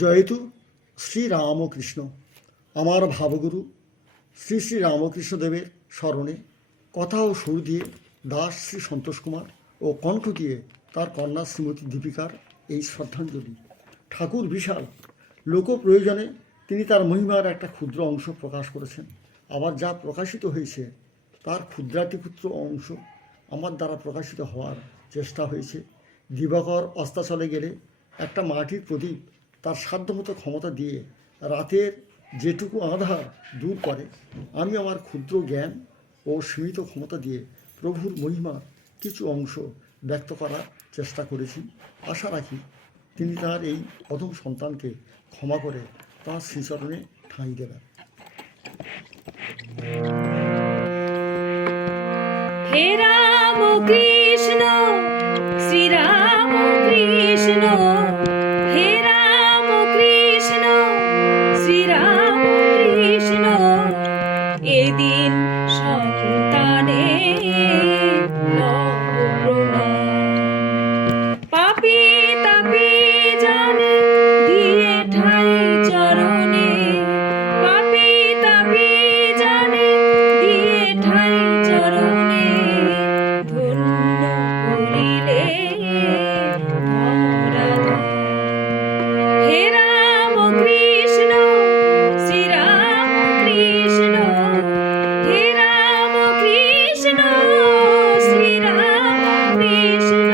জয়তু শ্রীরামকৃষ্ণ। আমার ভাবগুরু শ্রী শ্রী রামকৃষ্ণদেবের স্মরণে কথা ও সুর দিয়ে দাস শ্রী সন্তোষ কুমার ও কণ্ঠ দিয়ে তার কন্যা শ্রীমতী দীপিকার এই শ্রদ্ধাঞ্জলি। ঠাকুর বিশাল, লোক প্রয়োজনে তিনি তার মহিমার একটা ক্ষুদ্র অংশ প্রকাশ করেছেন। আবার যা প্রকাশিত হয়েছে তার ক্ষুদ্রাতিক্ষুদ্র অংশ আমার দ্বারা প্রকাশিত হওয়ার চেষ্টা হয়েছে। দিবাকর অস্তাচলে গেলে একটা মাটির প্রদীপ তার সাধ্যমতো ক্ষমতা দিয়ে রাতের যেটুকু আঁধার দূর করে, আমি আমার ক্ষুদ্র জ্ঞান ও সীমিত ক্ষমতা দিয়ে প্রভুর মহিমার কিছু অংশ ব্যক্ত করার চেষ্টা করেছি। আশা রাখি তিনি তার এই প্রথম সন্তানকে ক্ষমা করে তাঁর শ্রীচরণে ঠাঁই দেবেন। হে রাম কৃষ্ণ শ্রীরাম কৃষ্ণ, হে রাম কৃষ্ণ শ্রীরাম কৃষ্ণ, এদিন সন্তানে পাপি তাপি জানে দিয়ে ঠাই চরণে, পাপি তাপি জানে দিয়ে ঠাই চরণে, ধন্য করিলে ধরাধাম। হে রাম কৃষ্ণ শ্রীরাম কৃষ্ণ, হে রাম কৃষ্ণ শ্রীরাম কৃষ্ণ,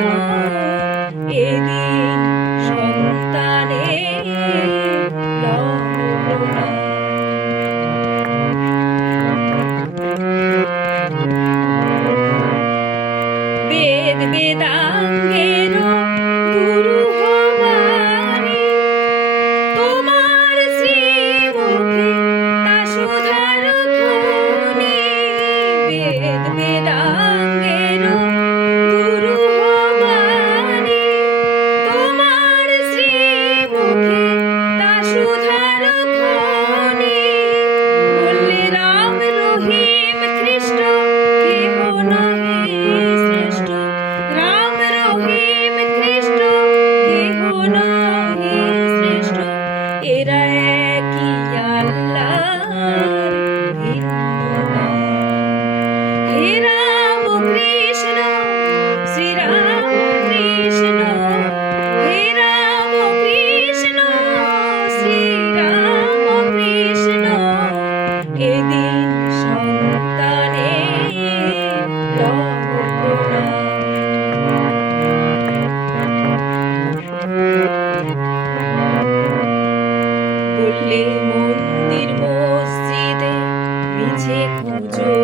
এদিন সন্তানে বেদ বেদাঙ্গের গুরু হবানি, তোমার শ্রীমুখে তা সুধার খনি। বেদ বেদাঙ্গের গুরু হবানি, তোমার শ্রীমুখে তা সুধার খনি। বললে রাম রহিম খ্রিস্ট কেহ নহে শ্রেষ্ঠ, রাম রহিম খ্রিস্ট কেহ নহে শ্রেষ্ঠ, এরা একই আল্লাহর ভিন্ন নাম। হে রাম কৃষ্ণ শ্রীরাম কৃষ্ণ, হে রাম কৃষ্ণ শ্রীরাম কৃষ্ণ, এদিন সন্তানে লহ প্রণাম। বললে মন্দির মসজিদে মিছে খুঁজো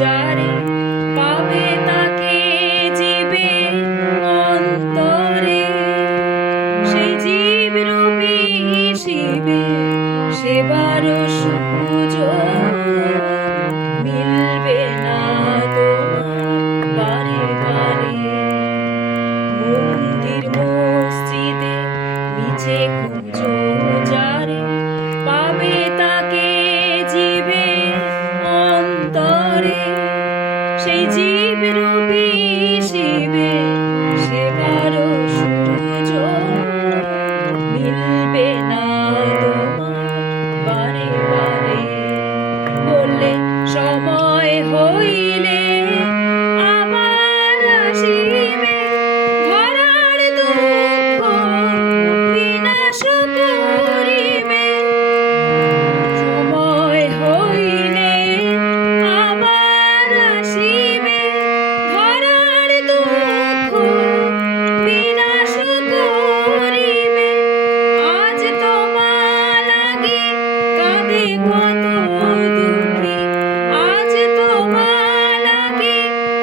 যারে, পাবে তাকে জীবে অন্তরে। সেই জীব রূপী শিবে সেবার সুযোগ মিলবে না তোমার বারে বারে। মন্দির মসজিদে মিছে খুঁজো যারে, পাবে তাকে জীবে অন্তরে। সেই জীব রূপী শিবে সেবার সুযোগ মিলবে না তোমার বারে বারে। বললে সময় হইলে আবার আসিবে, ধরার দুঃখ বিনাশ করিবে। সময় হইলে আবার আসিবে, ধরার দুঃখ বিনাশ করিবে। আজ তোমার লাগি কাঁদে কত দুঃখী, আজ তোমার লাগি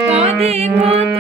কাঁদে কত